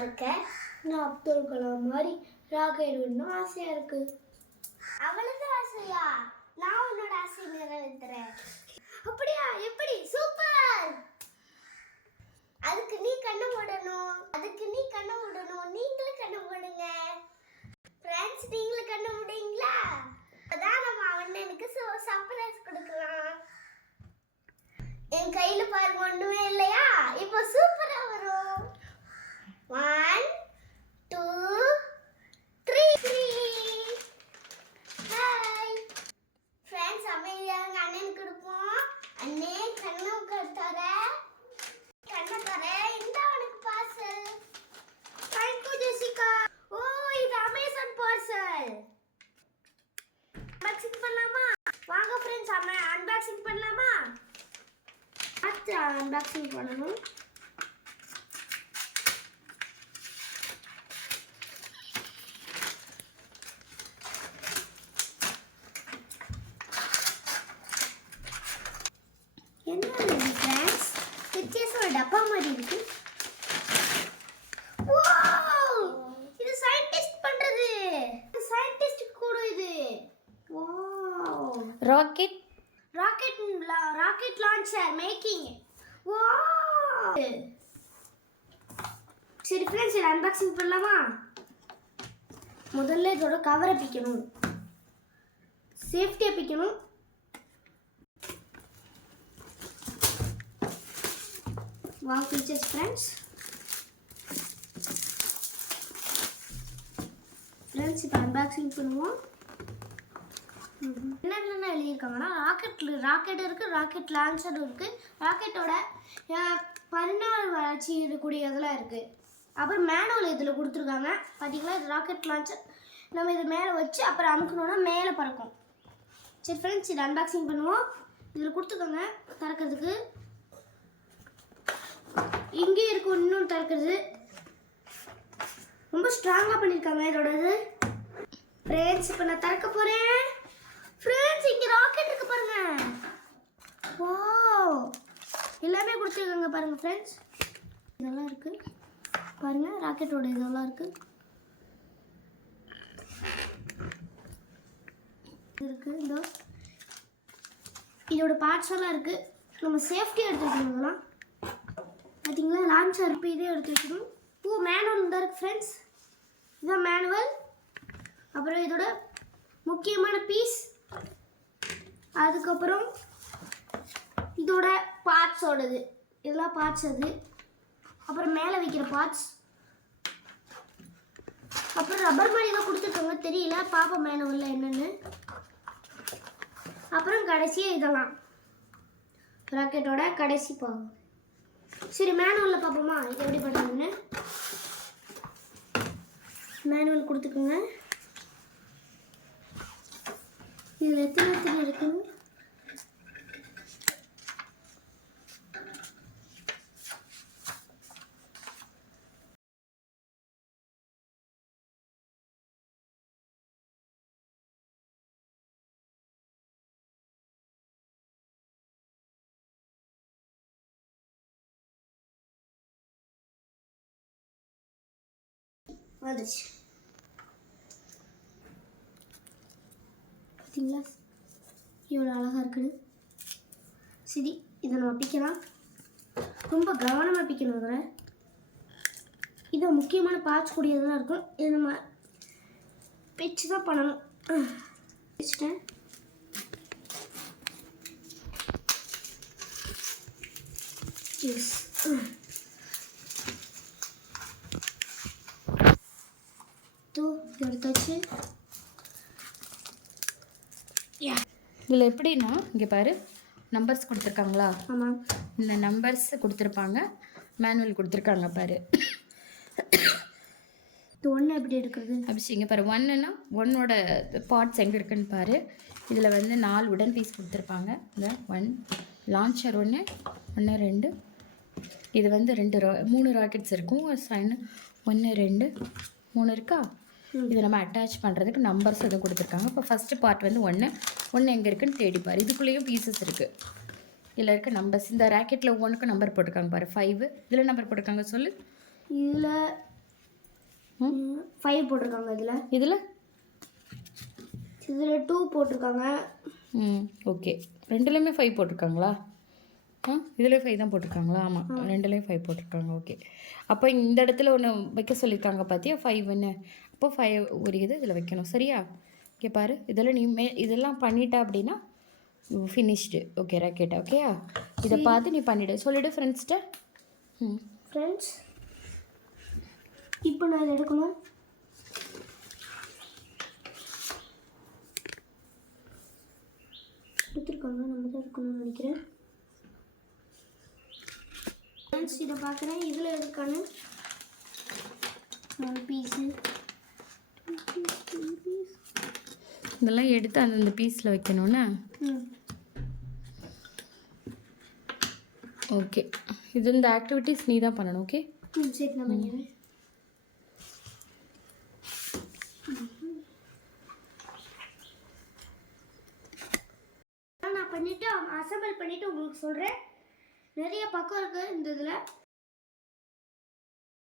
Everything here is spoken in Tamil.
இருக்க. நான் அப்துல் கலாம் மாதிரி ராக்கெட் விடணும் ஆசையாக இருக்கு. அவ்வளோதான் ஆசையா? நான் உன்னோட ஆசையை நிறைவேற்றுறேன். அப்படியா? எப்படி? சூப்பர். அதுக்கு நீ கண்ணை மூடணும். நீங்களும் கண்ணை மூடுங்க. ஃப்ரெண்ட்ஸ், நீங்களும் கண்ணை மூடுங்களா? அதான் நம்ம அண்ணனுக்கு சர்ப்ரைஸ் கொடுக்கலாம். என் கையில பாருங்க, ஒண்ணுமே இல்லையா? இப்போ சூப்பரா வரும். 1 2 3. ஹாய் ஃப்ரெண்ட்ஸ், அமைதியாங்க. அண்ணனுக்கு கொடுப்போம். அண்ணே, கண்ணை தர. இந்த உனக்கு பார்சல். Thank you Jessica. ஓ, இது அமேசான் பார்சல். அன்பாக்சிங் பண்ணலாமா? வாங்க ஃப்ரெண்ட்ஸ், அன்பாக்சிங் பண்ணலாமா? அன்பாக்சிங் பண்ணணும். என்ன ஃப்ரெண்ட்ஸ், வித்தியாசமா டப்பா மாதிரி இருக்கு. இது சயின்டிஸ்ட் பண்றது. சயின்டிஸ்ட் கூட இது. Rocket launcher making. சரி ஃப்ரெண்ட்ஸ், இதை அன்பாக்சிங் பண்ணலாமா? முதல்ல இதோட கவரை பிக்கணும், சேஃப்டியாக பிக்கணும். Wow features friends. இப்போ அன்பாக்சிங் பண்ணுவோம். என்னென்ன எழுதியிருக்காங்கன்னா, ராக்கெட் இருக்குது, ராக்கெட் லான்ச்சர் இருக்குது, ராக்கெட்டோட பரிணாம வளர்ச்சி இருக்கக்கூடிய இதெல்லாம் இருக்குது. அப்புறம் மேனுவல் இதில் கொடுத்துருக்காங்க. பார்த்தீங்களா, இது ராக்கெட் லான்ச்சர். நம்ம இது மேலே வச்சு அப்புறம் அமுக்கணுன்னா மேலே பறக்கும். சரி ஃப்ரெண்ட்ஸ், இது அன்பாக்சிங் பண்ணுவோம். இதில் கொடுத்துக்கோங்க திறக்கிறதுக்கு. இங்கே இருக்கும் இன்னொன்று திறக்கிறது. ரொம்ப ஸ்ட்ராங்காக பண்ணியிருக்காங்க இதோடது. ஃப்ரெண்ட்ஸ், இப்போ நான் திறக்க போகிறேன். ஃப்ரெண்ட்ஸ், இங்கே ராக்கெட் இருக்கு பாருங்க. வாவ், எல்லாமே கொடுத்துருக்காங்க பாருங்க ஃப்ரெண்ட்ஸ். இதெல்லாம் இருக்கு பாருங்க, ராக்கெட்டோட இதெல்லாம் இருக்கு. இதோட பார்ட்ஸ் எல்லாம் இருக்கு. நம்ம சேஃப்டியாக எடுத்து வைக்கணும். இதெல்லாம் பார்த்தீங்களா, லான்ச்சர். இப்போ இதே எடுத்து வைக்கணும். மேனுவல் தான் இருக்கு ஃப்ரெண்ட்ஸ். இதுதான் மேனுவல். அப்புறம் இதோட முக்கியமான பீஸ். அதுக்கப்புறம் இதோட பார்ட்ஸோடது, இதெல்லாம் பார்ட்ஸ். அது அப்புறம் மேலே வைக்கிற பார்ட்ஸ். அப்புறம் ரப்பர் மாதிரி தான் கொடுத்துருக்காங்க, தெரியல, பாப்பா மேனுவலில் என்னென்னு. அப்புறம் கடைசியாக இதெல்லாம் ராக்கெட்டோட கடைசி பாகம். சரி, மேனுவலில் பார்ப்போமா இது எப்படி பண்ணுறதுன்னு. மேனுவல் கொடுத்துக்கோங்க. இதில் எத்தனை இருக்குன்னு வந்துச்சு. பார்த்தீங்களா, இவ்வளோ அழகாக இருக்குது. சரி, இதை நம்ம பிக்கலாம். ரொம்ப கவனமாக பிக்கணும். இதில் இது முக்கியமான பார்ட்ஸ் கூடியதெல்லாம் இருக்கும். இது நம்ம பிச்சு தான் பண்ணணும். பிச்சிட்டேன். எஸ், எடுத்தாச்சு. இதில் எப்படின்னா, இங்கே பாரு, நம்பர்ஸ் கொடுத்துருக்காங்களா? ஆமாம், இந்த நம்பர்ஸ் கொடுத்துருப்பாங்க, மேனுவல் கொடுத்துருக்காங்க பாரு. இது ஒன்று எப்படி எடுக்கிறது? அப்படி இங்கே பாரு, ஒன்றுனா ஒன்னோட பார்ட்ஸ் எங்கே இருக்குன்னு பாரு. இதில் வந்து 4 உடன் பீஸ் கொடுத்துருப்பாங்க. இந்த 1 லான்ச்சர் 1 2. இது வந்து 3 ராக்கெட்ஸ் இருக்கும். சைன் 1 2 3 இருக்கா? இதை நம்ம அட்டாச் பண்ணுறதுக்கு நம்பர்ஸ் எதுவும் கொடுத்துருக்காங்க. இப்போ ஃபஸ்ட்டு பார்ட் வந்து 1 எங்கே இருக்குன்னு தேடிப்பார். இதுக்குள்ளேயும் பீசஸ் இருக்குது. இதில் இருக்க நம்பர்ஸ், இந்த ராக்கெட்டில் ஒவ்வொன்றுக்கும் நம்பர் போட்டிருக்காங்க பாரு. 5. இதில் நம்பர் போட்டிருக்காங்க சொல்லு. இதில் 5 போட்டிருக்காங்க இதில். இதில் இதில் 2 போட்டிருக்காங்க. ஓகே, ரெண்டுலேயுமே 5 போட்டிருக்காங்களா? இதுலேயும் 5 தான் போட்டிருக்காங்களா? ஆமாம், ரெண்டுலேயும் 5 போட்டிருக்காங்க. ஓகே, அப்போ இந்த இடத்துல ஒன்று வைக்க சொல்லியிருக்காங்க பார்த்தியா, 5ன்னு. அப்போ 5 ஒரு இது இதில் வைக்கணும், சரியா? ஓகே பாரு, இதெல்லாம் நீ இதெல்லாம் பண்ணிட்ட அப்படின்னா ஃபினிஷ்டு. Okay rocket. ஓகேயா? இதை பார்த்து நீ பண்ணிவிடு, சொல்லிவிடு ஃப்ரெண்ட்ஸ்கிட்ட. ஃப்ரெண்ட்ஸ், இப்போ நான் இதை எடுக்கணும். கொடுத்துருக்காங்க, நம்ம தான் எடுக்கணும்னு நினைக்கிறேன். ஃப்ரெண்ட்ஸ், இதை பார்க்குறேன். இதில் எதுக்கான 1 பீஸு இதெல்லாம் எடுத்து அந்தந்த பீஸில் வைக்கணும்னா. ஓகே, இது இந்த ஆக்டிவிட்டீஸ் நீ தான் பண்ணணும். ஓகே, சரி, நான் பண்ணிடுறேன். நான் பண்ணிவிட்டு அசம்பிள் பண்ணிவிட்டு உங்களுக்கு சொல்கிறேன். நிறைய பக்கம் இருக்குது இந்த இதில்.